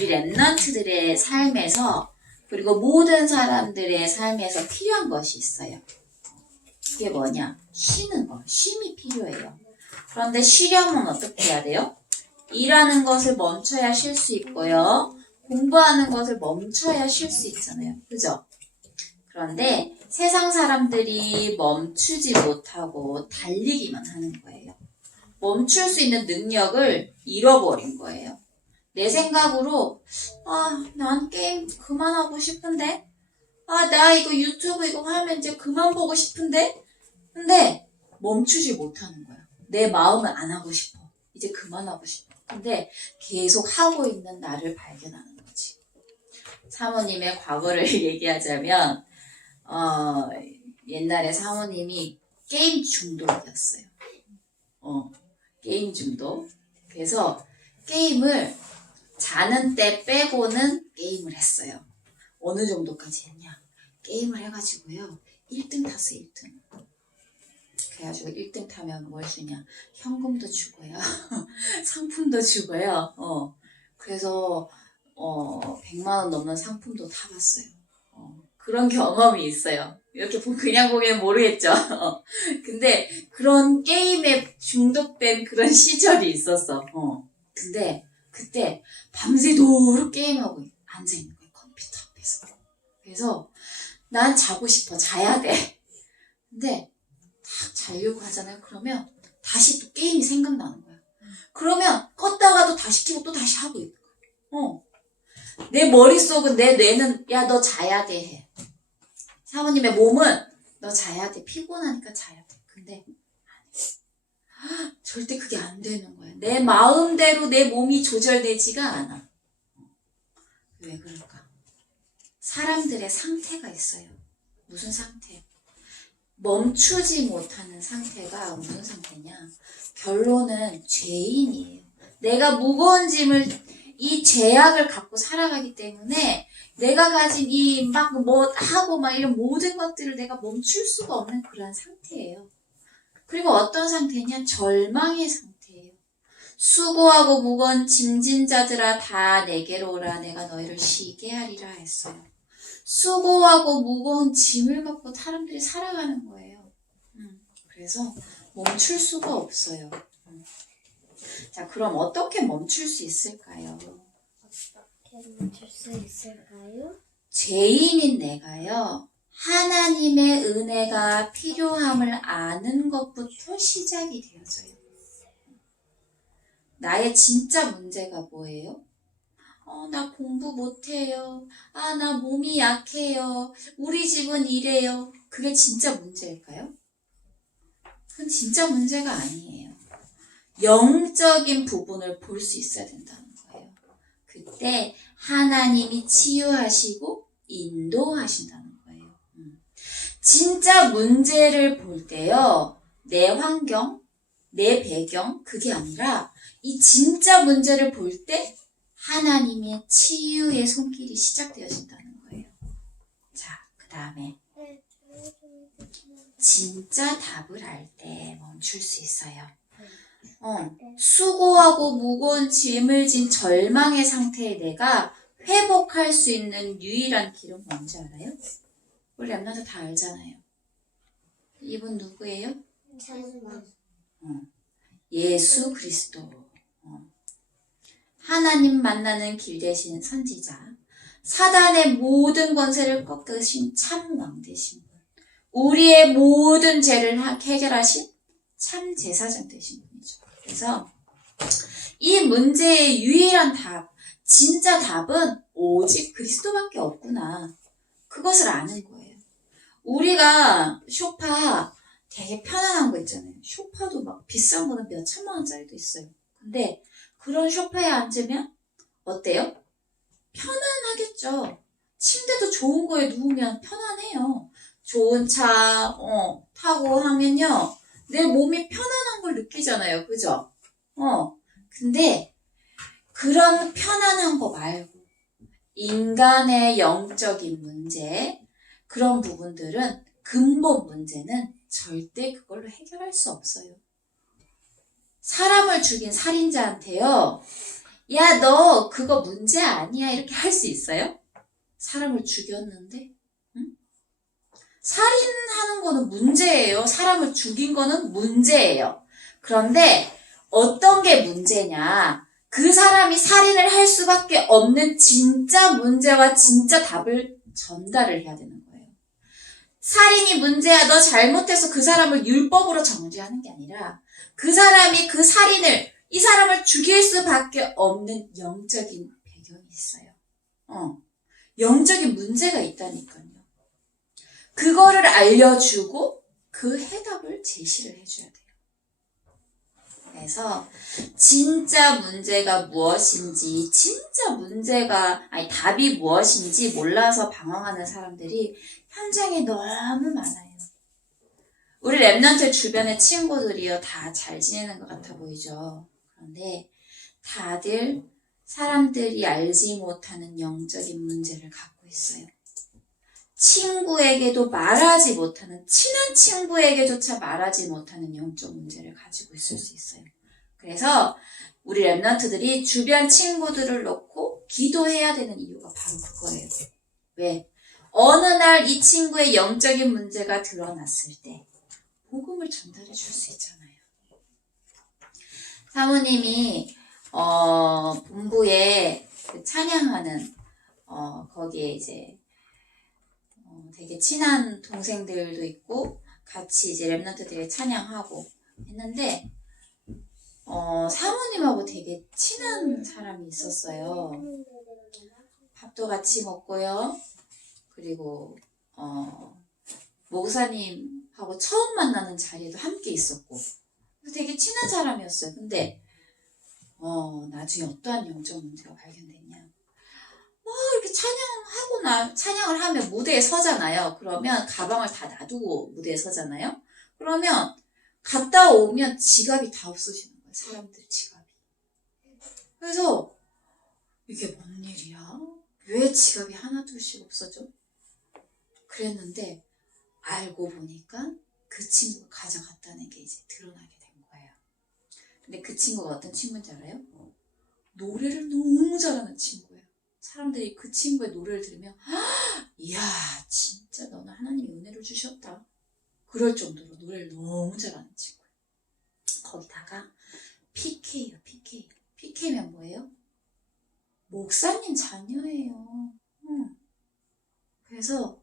우리 랩런트들의 삶에서 그리고 모든 사람들의 삶에서 필요한 것이 있어요. 그게 뭐냐? 쉬는 거. 쉼이 필요해요. 그런데 쉬려면 어떻게 해야 돼요? 일하는 것을 멈춰야 쉴 수 있고요. 공부하는 것을 멈춰야 쉴 수 있잖아요. 그죠? 그런데 세상 사람들이 멈추지 못하고 달리기만 하는 거예요. 멈출 수 있는 능력을 잃어버린 거예요. 내 생각으로 난 게임 그만하고 싶은데 나 이거 유튜브 이거 하면 이제 그만 보고 싶은데 근데 멈추지 못하는 거야. 내 마음은 안 하고 싶어. 이제 그만하고 싶어. 근데 계속 하고 있는 나를 발견하는 거지. 사모님의 과거를 얘기하자면 옛날에 사모님이 게임 중독이었어요. 게임 중독. 그래서 게임을 자는 때 빼고는 게임을 했어요. 어느 정도까지 했냐? 게임을 해가지고요. 1등 탔어요, 1등. 그래가지고 1등 타면 뭘 주냐? 현금도 주고요. 상품도 주고요. 그래서 100만 원 넘는 상품도 타봤어요. 그런 경험이 있어요. 이렇게 그냥 보기엔 모르겠죠. 근데 그런 게임에 중독된 그런 시절이 있었어. 근데 그때 밤새도록 게임하고 앉아있는 거예요. 컴퓨터 앞에서. 그래서 난 자고 싶어. 자야 돼. 근데 딱 자려고 하잖아요. 그러면 다시 또 게임이 생각나는 거야. 그러면 껐다가도 다시 켜고 또 다시 하고 있는 거야. 내 머릿속은 내 뇌는 야 너 자야 돼 해. 사모님의 몸은 너 자야 돼. 피곤하니까 자야 돼. 근데 절대 그게 안 되는 거야. 내 마음대로 내 몸이 조절되지가 않아. 왜 그럴까? 사람들의 상태가 있어요. 무슨 상태? 멈추지 못하는 상태가 무슨 상태냐? 결론은 죄인이에요. 내가 무거운 짐을 이 죄악을 갖고 살아가기 때문에 내가 가진 이 막 뭐 하고 막 이런 모든 것들을 내가 멈출 수가 없는 그런 상태예요. 그리고 어떤 상태냐? 절망의 상태예요. 수고하고 무거운 짐진 자들아 다 내게로 오라 내가 너희를 쉬게 하리라 했어요. 수고하고 무거운 짐을 갖고 사람들이 살아가는 거예요. 그래서 멈출 수가 없어요. 자, 그럼 어떻게 멈출 수 있을까요? 어떻게 멈출 수 있을까요? 죄인인 내가요. 하나님의 은혜가 필요함을 아는 것부터 시작이 되어져요. 나의 진짜 문제가 뭐예요? 나 공부 못해요. 나 몸이 약해요. 우리 집은 이래요. 그게 진짜 문제일까요? 그건 진짜 문제가 아니에요. 영적인 부분을 볼 수 있어야 된다는 거예요. 그때 하나님이 치유하시고 인도하신다는 거예요. 진짜 문제를 볼 때요. 내 환경, 내 배경 그게 아니라 이 진짜 문제를 볼 때 하나님의 치유의 손길이 시작되어진다는 거예요. 자, 그 다음에 진짜 답을 알 때 멈출 수 있어요. 수고하고 무거운 짐을 진 절망의 상태에 내가 회복할 수 있는 유일한 길은 뭔지 알아요? 우리 랩런트 다 알잖아요. 이분 누구예요? 예수 그리스도. 하나님 만나는 길 되신 선지자, 사단의 모든 권세를 꺾으신 참 왕 되신 분, 우리의 모든 죄를 해결하신 참 제사장 되신 분이죠. 그래서 이 문제의 유일한 답, 진짜 답은 오직 그리스도밖에 없구나. 그것을 아는 거예요. 우리가 소파 되게 편안한 거 있잖아요. 소파도 막 비싼 거는 몇 천만 원짜리도 있어요. 근데 그런 소파에 앉으면 어때요? 편안하겠죠. 침대도 좋은 거에 누우면 편안해요. 좋은 차 타고 하면요. 내 몸이 편안한 걸 느끼잖아요. 그죠? 근데 그런 편안한 거 말고 인간의 영적인 문제 그런 부분들은 근본 문제는 절대 그걸로 해결할 수 없어요. 사람을 죽인 살인자한테요. 야, 너 그거 문제 아니야. 이렇게 할 수 있어요? 사람을 죽였는데? 응? 살인하는 거는 문제예요. 사람을 죽인 거는 문제예요. 그런데 어떤 게 문제냐? 그 사람이 살인을 할 수밖에 없는 진짜 문제와 진짜 답을 전달을 해야 되는 거예요. 살인이 문제야. 너 잘못해서 그 사람을 율법으로 정죄하는 게 아니라 그 사람이 그 살인을 이 사람을 죽일 수밖에 없는 영적인 배경이 있어요. 영적인 문제가 있다니까요. 그거를 알려주고 그 해답을 제시를 해줘야 돼요. 그래서 진짜 문제가 무엇인지, 진짜 문제가, 답이 무엇인지 몰라서 방황하는 사람들이 현장에 너무 많아요. 우리 랩런트 주변의 친구들이요, 다 잘 지내는 것 같아 보이죠. 그런데 다들 사람들이 알지 못하는 영적인 문제를 갖고 있어요. 친구에게도 말하지 못하는, 친한 친구에게조차 말하지 못하는 영적 문제를 가지고 있을 수 있어요. 그래서 우리 랩런트들이 주변 친구들을 놓고 기도해야 되는 이유가 바로 그거예요. 왜? 어느 날 이 친구의 영적인 문제가 드러났을 때 복음을 전달해 줄 수 있잖아요. 사모님이 본부에 그 찬양하는 거기에 이제 되게 친한 동생들도 있고 같이 이제 랩런트들이 찬양하고 했는데 사모님하고 되게 친한 사람이 있었어요. 밥도 같이 먹고요. 그리고 목사님하고 처음 만나는 자리에도 함께 있었고 되게 친한 사람이었어요. 근데 나중에 어떠한 영적 문제가 발견됐냐? 이렇게 찬양을 하면 무대에 서잖아요. 그러면 가방을 다 놔두고 무대에 서잖아요. 그러면 갔다 오면 지갑이 다 없어지는 거예요. 사람들 지갑이. 그래서 이게 뭔 일이야? 왜 지갑이 하나둘씩 없어져? 그랬는데 알고 보니까 그 친구가 가져갔다는 게 이제 드러나게 된 거예요. 근데 그 친구가 어떤 친구인지 알아요? 노래를 너무 잘하는 친구예요. 사람들이 그 친구의 노래를 들으면 이야 진짜 너는 하나님이 은혜를 주셨다. 그럴 정도로 노래를 너무 잘하는 친구예요. 거기다가 PK예요. PK. PK면 뭐예요? 목사님 자녀예요. 그래서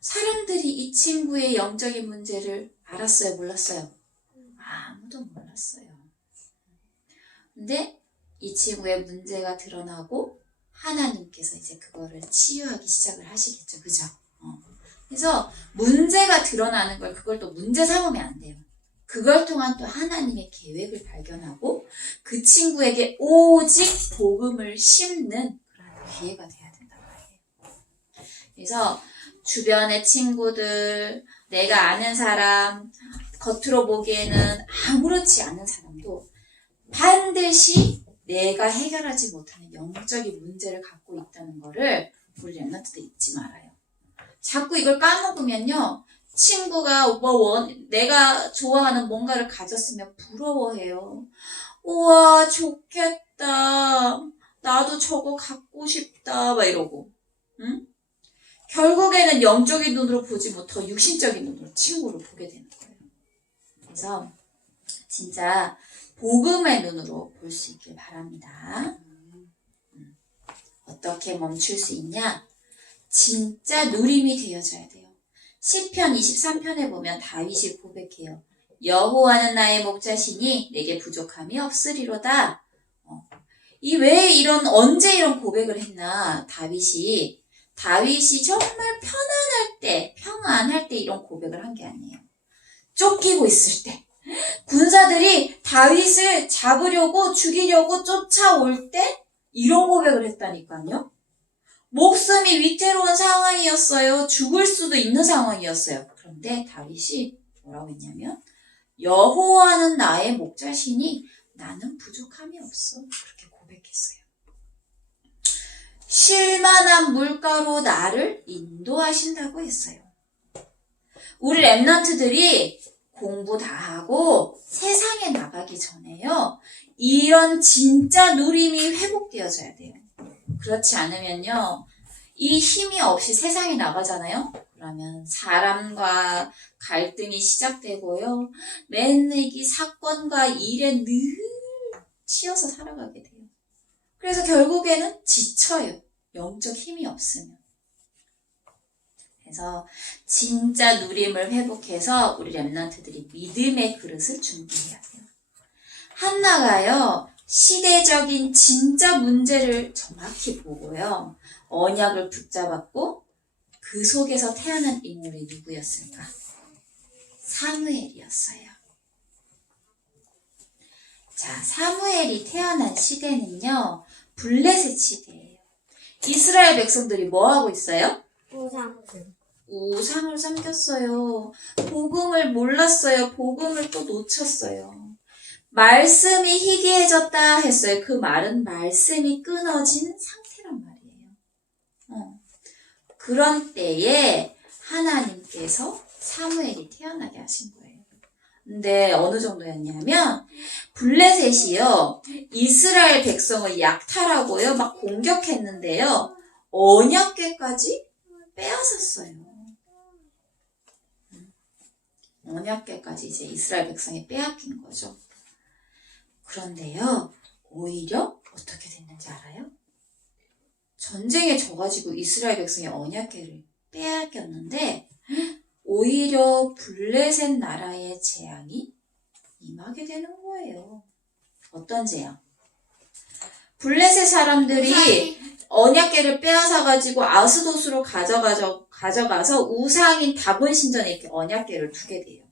사람들이 이 친구의 영적인 문제를 알았어요? 몰랐어요? 아무도 몰랐어요. 근데 이 친구의 문제가 드러나고 하나님께서 이제 그거를 치유하기 시작을 하시겠죠. 그죠? 그래서 문제가 드러나는 걸 그걸 또 문제 삼으면 안 돼요. 그걸 통한 또 하나님의 계획을 발견하고 그 친구에게 오직 복음을 심는 그런 기회가 돼야 된단 말이에요. 그래서 주변의 친구들, 내가 아는 사람, 겉으로 보기에는 아무렇지 않은 사람도 반드시 내가 해결하지 못하는 영적인 문제를 갖고 있다는 거를 우리 랩런트들 잊지 말아요. 자꾸 이걸 까먹으면요. 친구가 내가 좋아하는 뭔가를 가졌으면 부러워해요. 우와 좋겠다. 나도 저거 갖고 싶다. 막 이러고. 응? 결국에는 영적인 눈으로 보지 못하고 육신적인 눈으로 친구를 보게 되는 거예요. 그래서 진짜 복음의 눈으로 볼 수 있길 바랍니다. 어떻게 멈출 수 있냐? 진짜 누림이 되어져야 돼요. 시편 23편에 보면 다윗이 고백해요. 여호와는 나의 목자시니 내게 부족함이 없으리로다. 언제 이런 고백을 했나? 다윗이 정말 평안할 때 이런 고백을 한 게 아니에요. 쫓기고 있을 때, 군사들이 다윗을 잡으려고 죽이려고 쫓아올 때 이런 고백을 했다니까요. 목숨이 위태로운 상황이었어요. 죽을 수도 있는 상황이었어요. 그런데 다윗이 뭐라고 했냐면 여호와는 나의 목자시니 나는 부족함이 없어. 그렇게 고백했어요. 쉴만한 물가로 나를 인도하신다고 했어요. 우리 랩런트들이 공부 다 하고 세상에 나가기 전에요. 이런 진짜 누림이 회복되어져야 돼요. 그렇지 않으면요. 이 힘이 없이 세상에 나가잖아요. 그러면 사람과 갈등이 시작되고요. 맨날 이 사건과 일에 늘 치여서 살아가게 돼요. 그래서 결국에는 지쳐요. 영적 힘이 없으면. 그래서 진짜 누림을 회복해서 우리 렘넌트들이 믿음의 그릇을 준비해야 돼요. 한나가요. 시대적인 진짜 문제를 정확히 보고요. 언약을 붙잡았고 그 속에서 태어난 인물이 누구였을까? 사무엘이었어요. 자, 사무엘이 태어난 시대는요. 블레셋 시대예요. 이스라엘 백성들이 뭐 하고 있어요? 우상을 섬겼어요. 복음을 몰랐어요. 복음을 또 놓쳤어요. 말씀이 희귀해졌다 했어요. 그 말은 말씀이 끊어진 상태란 말이에요. 그런 때에 하나님께서 사무엘이 태어나게 하신 거예요. 근데 어느 정도였냐면 블레셋이요. 이스라엘 백성을 약탈하고요. 막 공격했는데요. 언약궤까지 빼앗았어요. 언약궤까지 이제 이스라엘 백성이 빼앗긴 거죠. 그런데요, 오히려 어떻게 됐는지 알아요? 전쟁에 져가지고 이스라엘 백성이 언약궤를 빼앗겼는데 오히려 블레셋 나라의 재앙이 임하게 되는 거예요. 어떤 재앙? 블레셋 사람들이 언약궤를 빼앗아가지고 아스돗으로 가져가서 우상인 다곤 신전에 이렇게 언약궤를 두게 돼요.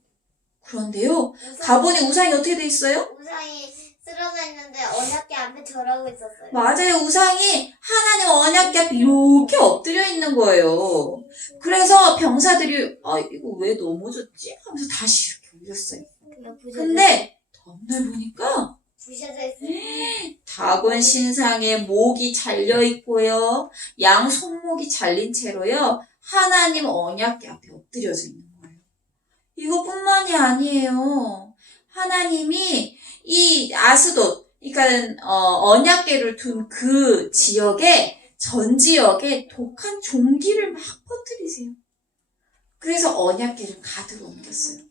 그런데요, 다곤의 우상이 어떻게 돼 있어요? 우상이 쓰러져 있는데 언약궤 앞에 절하고 있었어요. 맞아요. 우상이 하나님 언약궤 앞에 이렇게 엎드려 있는 거예요. 그래서 병사들이 이거 왜 넘어졌지? 하면서 다시 이렇게 올렸어요. 근데 다음날 보니까 부셔져 있어요. 다곤 신상에 목이 잘려 있고요. 양 손목이 잘린 채로요. 하나님 언약궤 앞에 엎드려져 있는 거예요. 이것뿐만이 아니에요. 하나님이 이 아스돗, 그러니까 언약궤를 둔 그 지역에 전 지역에 독한 종기를 막 퍼뜨리세요. 그래서 언약궤를 가득 옮겼어요.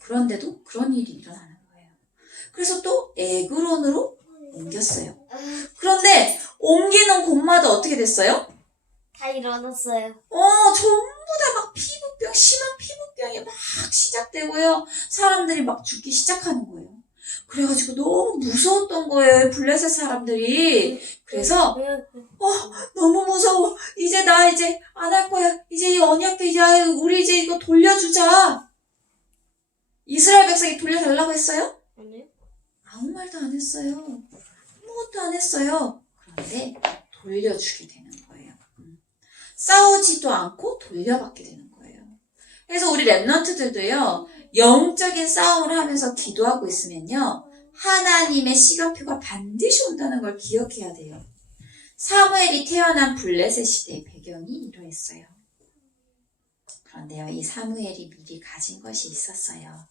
그런데도 그런 일이 일어나는 거예요. 그래서 또 에그론으로 옮겼어요. 그런데 옮기는 곳마다 어떻게 됐어요? 다 일어났어요. 전부 다 막 피부병, 심한 피부병이 막 시작되고요. 사람들이 막 죽기 시작하는 거예요. 그래가지고 너무 무서웠던 거예요, 블레셋 사람들이. 그래서 너무 무서워. 이제 나 안 할 거야. 이제 이 언약궤 이제 우리 이제 이거 돌려주자. 이스라엘 백성이 돌려달라고 했어요? 아니요. 아무 말도 안 했어요. 아무것도 안 했어요. 그런데 돌려주게 되는 거예요. 싸우지도 않고 돌려받게 되는 거예요. 그래서 우리 렘넌트들도요. 영적인 싸움을 하면서 기도하고 있으면요. 하나님의 시간표가 반드시 온다는 걸 기억해야 돼요. 사무엘이 태어난 블레셋 시대의 배경이 이러했어요. 그런데요. 이 사무엘이 미리 가진 것이 있었어요.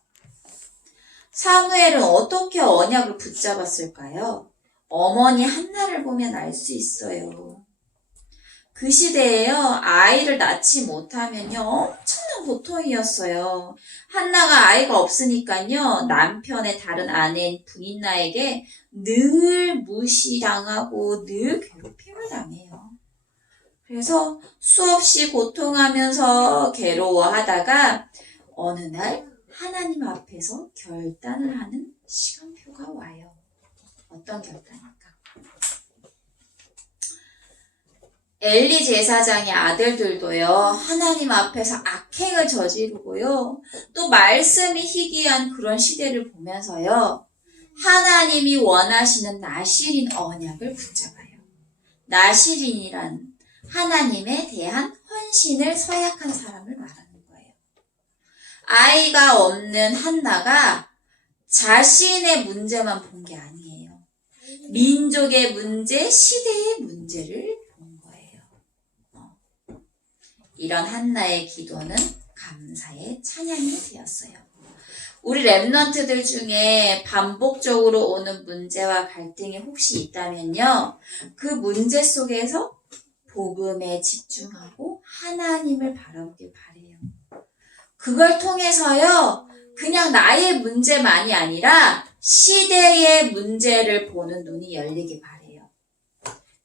사무엘은 어떻게 언약을 붙잡았을까요? 어머니 한나를 보면 알 수 있어요. 그 시대에요, 아이를 낳지 못하면요, 엄청난 고통이었어요. 한나가 아이가 없으니까요, 남편의 다른 아내인 분인나에게 늘 무시당하고 늘 괴롭힘을 당해요. 그래서 수없이 고통하면서 괴로워하다가 어느 날 하나님 앞에서 결단을 하는 시간표가 와요. 어떤 결단일까? 엘리 제사장의 아들들도요, 하나님 앞에서 악행을 저지르고요, 또 말씀이 희귀한 그런 시대를 보면서요, 하나님이 원하시는 나실인 언약을 붙잡아요. 나실인이란 하나님에 대한 헌신을 서약한 사람을 말하는 거예요. 아이가 없는 한나가 자신의 문제만 본 게 아니에요. 민족의 문제, 시대의 문제를 본 거예요. 이런 한나의 기도는 감사의 찬양이 되었어요. 우리 랩런트들 중에 반복적으로 오는 문제와 갈등이 혹시 있다면요. 그 문제 속에서 복음에 집중하고 하나님을 바라보길 바래요. 그걸 통해서요. 그냥 나의 문제만이 아니라 시대의 문제를 보는 눈이 열리길 바래요.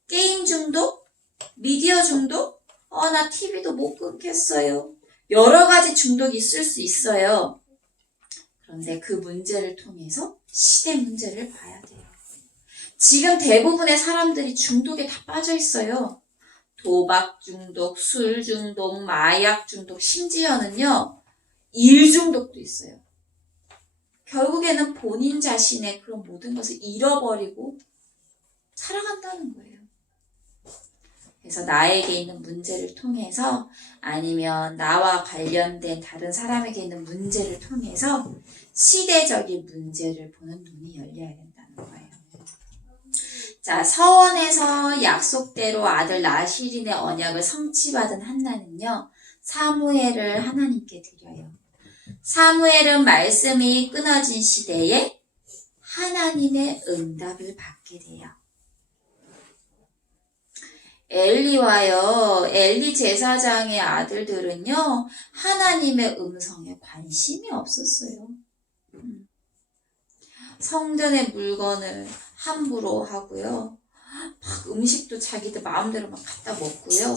게임 중독? 미디어 중독? 나 TV도 못 끊겠어요. 여러 가지 중독이 있을 수 있어요. 그런데 그 문제를 통해서 시대 문제를 봐야 돼요. 지금 대부분의 사람들이 중독에 다 빠져 있어요. 도박 중독, 술 중독, 마약 중독, 심지어는요, 일 중독도 있어요. 결국에는 본인 자신의 그런 모든 것을 잃어버리고 살아간다는 거예요. 그래서 나에게 있는 문제를 통해서 아니면 나와 관련된 다른 사람에게 있는 문제를 통해서 시대적인 문제를 보는 눈이 열려야 된다는 거예요. 자, 서원에서 약속대로 아들 나실인의 언약을 성취받은 한나는요. 사무엘을 하나님께 드려요. 사무엘은 말씀이 끊어진 시대에 하나님의 응답을 받게 돼요. 엘리와요, 엘리 제사장의 아들들은요, 하나님의 음성에 관심이 없었어요. 성전의 물건을 함부로 하고요, 막 음식도 자기들 마음대로 막 갖다 먹고요,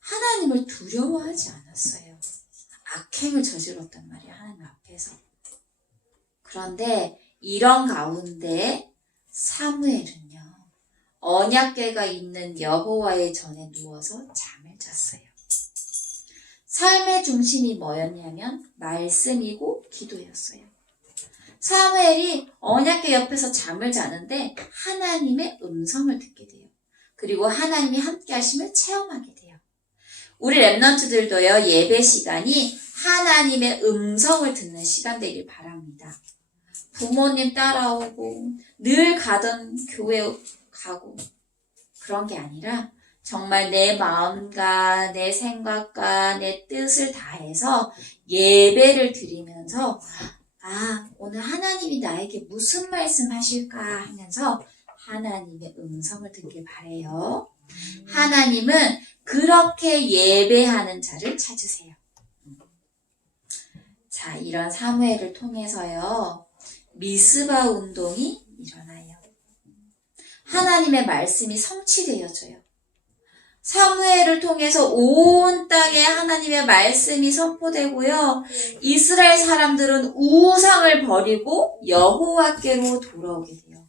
하나님을 두려워하지 않았어요. 악행을 저질렀단 말이에요, 하나님 앞에서. 그런데 이런 가운데 사무엘은요, 언약궤가 있는 여호와의 전에 누워서 잠을 잤어요. 삶의 중심이 뭐였냐면 말씀이고 기도였어요. 사무엘이 언약궤 옆에서 잠을 자는데 하나님의 음성을 듣게 돼요. 그리고 하나님이 함께 하심을 체험하게 돼요. 우리 랩런트들도요, 예배 시간이 하나님의 음성을 듣는 시간 되길 바랍니다. 부모님 따라오고 늘 가던 교회 가고 그런 게 아니라 정말 내 마음과 내 생각과 내 뜻을 다해서 예배를 드리면서 오늘 하나님이 나에게 무슨 말씀 하실까 하면서 하나님의 음성을 듣길 바래요. 하나님은 그렇게 예배하는 자를 찾으세요. 자, 이런 사무엘을 통해서요, 미스바 운동이 일어나요. 하나님의 말씀이 성취되어져요. 사무엘을 통해서 온 땅에 하나님의 말씀이 선포되고요. 이스라엘 사람들은 우상을 버리고 여호와께로 돌아오게 돼요.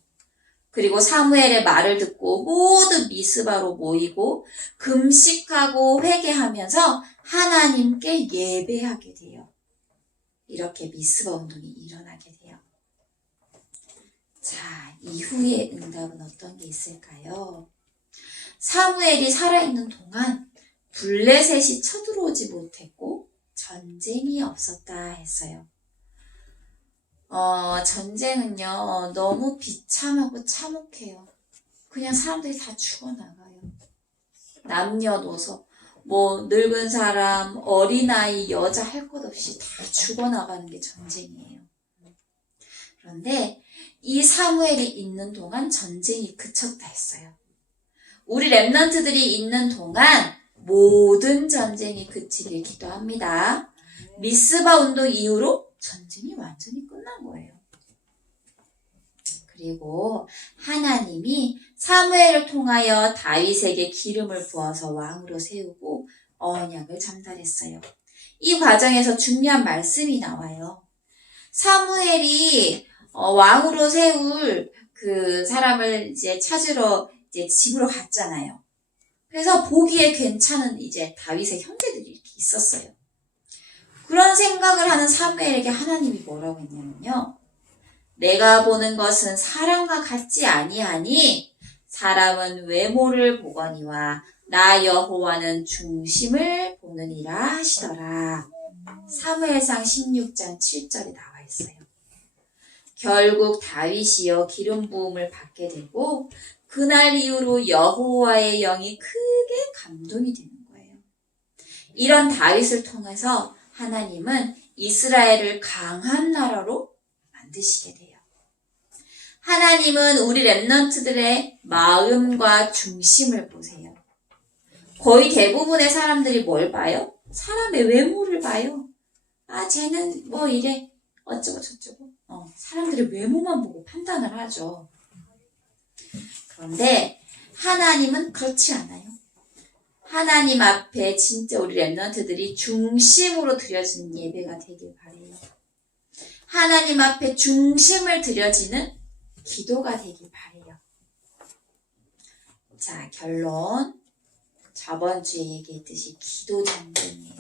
그리고 사무엘의 말을 듣고 모두 미스바로 모이고 금식하고 회개하면서 하나님께 예배하게 돼요. 이렇게 미스바 운동이 일어나게 돼요. 자, 이후의 응답은 어떤 게 있을까요? 사무엘이 살아있는 동안 블레셋이 쳐들어오지 못했고 전쟁이 없었다 했어요. 전쟁은요, 너무 비참하고 참혹해요. 그냥 사람들이 다 죽어나가요. 남녀노소, 늙은 사람, 어린아이, 여자 할 것 없이 다 죽어나가는 게 전쟁이에요. 그런데 이 사무엘이 있는 동안 전쟁이 그쳤다 했어요. 우리 랩런트들이 있는 동안 모든 전쟁이 그치길 기도합니다. 미스바 운동 이후로 전쟁이 완전히 끝난 거예요. 그리고 하나님이 사무엘을 통하여 다윗에게 기름을 부어서 왕으로 세우고 언약을 전달했어요. 이 과정에서 중요한 말씀이 나와요. 사무엘이 왕으로 세울 그 사람을 이제 찾으러 이제 집으로 갔잖아요. 그래서 보기에 괜찮은 이제 다윗의 형제들이 이렇게 있었어요. 그런 생각을 하는 사무엘에게 하나님이 뭐라고 했냐면요. 내가 보는 것은 사람과 같지 아니하니 사람은 외모를 보거니와 나 여호와는 중심을 보느니라 하시더라. 사무엘상 16장 7절에 나와 있어요. 결국 다윗이요 기름 부음을 받게 되고 그날 이후로 여호와의 영이 크게 감동이 되는 거예요. 이런 다윗을 통해서 하나님은 이스라엘을 강한 나라로 만드시게 돼요. 하나님은 우리 렘넌트들의 마음과 중심을 보세요. 거의 대부분의 사람들이 뭘 봐요? 사람의 외모를 봐요. 아, 쟤는 뭐 이래. 어쩌고 저쩌고. 사람들의 외모만 보고 판단을 하죠. 그런데 하나님은 그렇지 않아요. 하나님 앞에 진짜 우리 렘넌트들이 중심으로 드려지는 예배가 되길 바래요. 하나님 앞에 중심을 드려지는 기도가 되길 바래요. 자, 결론. 저번 주에 얘기했듯이 기도 전쟁이에요.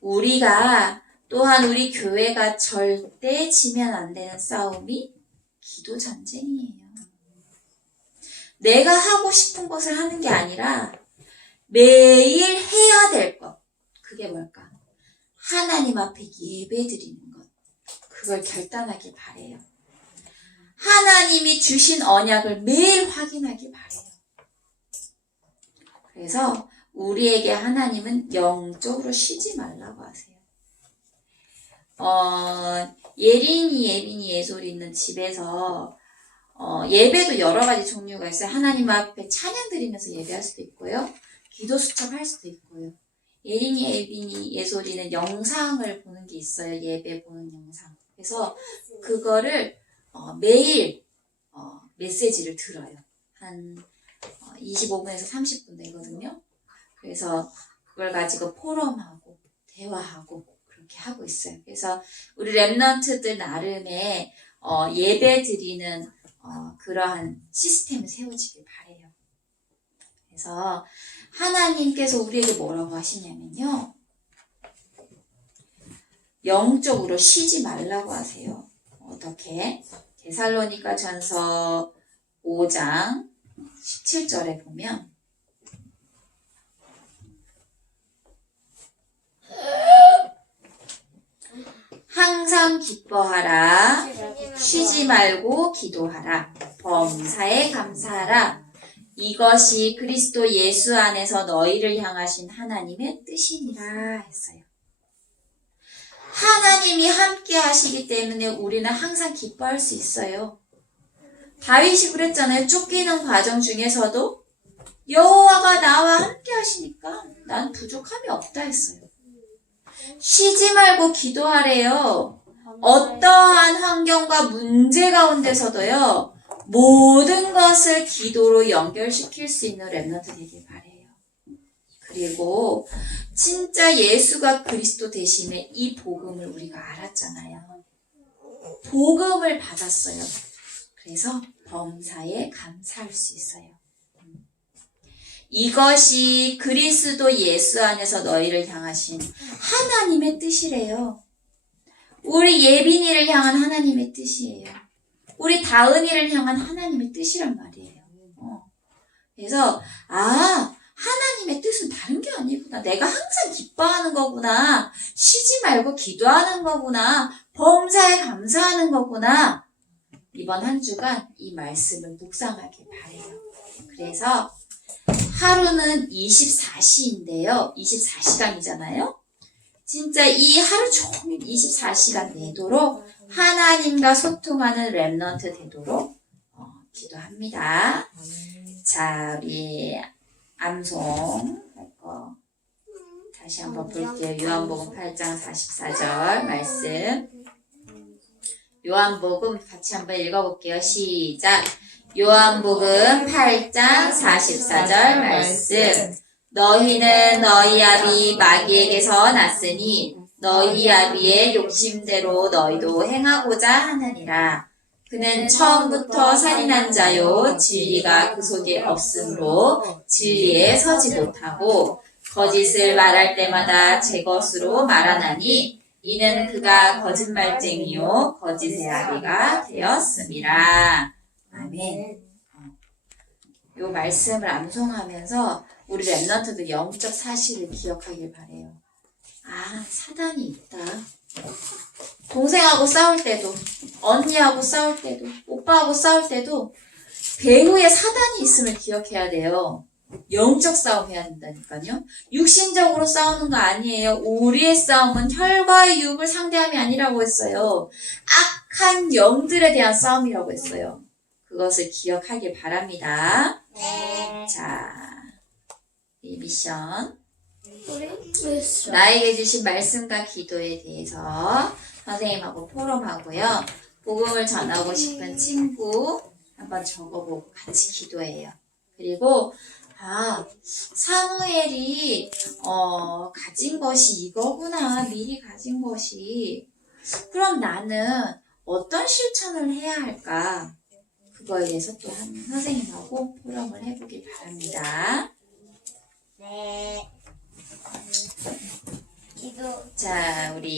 우리가 또한 우리 교회가 절대 지면 안 되는 싸움이 기도 전쟁이에요. 내가 하고 싶은 것을 하는 게 아니라 매일 해야 될 것. 그게 뭘까? 하나님 앞에 예배 드리는 것. 그걸 결단하길 바래요. 하나님이 주신 언약을 매일 확인하길 바래요. 그래서 우리에게 하나님은 영적으로 쉬지 말라고 하세요. 예린이, 예솔이 있는 집에서 예배도 여러 가지 종류가 있어요. 하나님 앞에 찬양 드리면서 예배할 수도 있고요. 기도 수첩할 수도 있고요. 예린이, 예솔이는 영상을 보는 게 있어요. 예배 보는 영상. 그래서 그거를 매일 메시지를 들어요. 한 25분에서 30분 되거든요. 그래서 그걸 가지고 포럼하고 대화하고 그렇게 하고 있어요. 그래서 우리 렘넌트들 나름의 예배 드리는 그러한 시스템을 세워지길 바래요. 그래서 하나님께서 우리에게 뭐라고 하시냐면요. 영적으로 쉬지 말라고 하세요. 어떻게? 데살로니가 전서 5장 17절에 보면 항상 기뻐하라. 쉬지 말고 기도하라. 범사에 감사하라. 이것이 그리스도 예수 안에서 너희를 향하신 하나님의 뜻이니라 했어요. 하나님이 함께 하시기 때문에 우리는 항상 기뻐할 수 있어요. 다윗이 그랬잖아요. 쫓기는 과정 중에서도 여호와가 나와 함께 하시니까 난 부족함이 없다 했어요. 쉬지 말고 기도하래요. 어떠한 환경과 문제 가운데서도요. 모든 것을 기도로 연결시킬 수 있는 렘넌트 되길 바래요. 그리고 진짜 예수가 그리스도 대신에 이 복음을 우리가 알았잖아요. 복음을 받았어요. 그래서 범사에 감사할 수 있어요. 이것이 그리스도 예수 안에서 너희를 향하신 하나님의 뜻이래요. 우리 예빈이를 향한 하나님의 뜻이에요. 우리 다은이를 향한 하나님의 뜻이란 말이에요. 그래서 하나님의 뜻은 다른 게 아니구나. 내가 항상 기뻐하는 거구나. 쉬지 말고 기도하는 거구나. 범사에 감사하는 거구나. 이번 한 주간 이 말씀을 묵상하길 바래요. 그래서 하루는 24시인데요. 24시간이잖아요. 진짜 이 하루 종일 24시간 내도록 하나님과 소통하는 렘넌트 되도록 기도합니다. 자, 우리 암송 할 거 다시 한번 볼게요. 요한복음 8장 44절 말씀. 요한복음 같이 한번 읽어볼게요. 시작. 요한복음 8장 44절 말씀. 너희는 너희 아비 마귀에게서 났으니 너희 아비의 욕심대로 너희도 행하고자 하느니라. 그는 처음부터 살인한 자요 진리가 그 속에 없으므로 진리에 서지 못하고 거짓을 말할 때마다 제 것으로 말하나니 이는 그가 거짓말쟁이요 거짓의 아비가 되었음이라. 아멘. 요 말씀을 암송하면서 우리 렘넌트들 영적 사실을 기억하길 바래요. 사단이 있다. 동생하고 싸울 때도, 언니하고 싸울 때도, 오빠하고 싸울 때도 배후에 사단이 있음을 기억해야 돼요. 영적 싸움 해야 된다니까요. 육신적으로 싸우는 거 아니에요. 우리의 싸움은 혈과의 육을 상대함이 아니라고 했어요. 악한 영들에 대한 싸움이라고 했어요. 그것을 기억하길 바랍니다. 네. 자, 이 미션. 우리 나에게 주신 말씀과 기도에 대해서 선생님하고 포럼하고요. 복음을 전하고 싶은 친구 한번 적어보고 같이 기도해요. 그리고 사무엘이 가진 것이 이거구나. 미리 가진 것이. 그럼 나는 어떤 실천을 해야 할까? 그거에 대해서 또 선생님하고 포럼을 해보길 바랍니다. 네. 기도. 자, 우리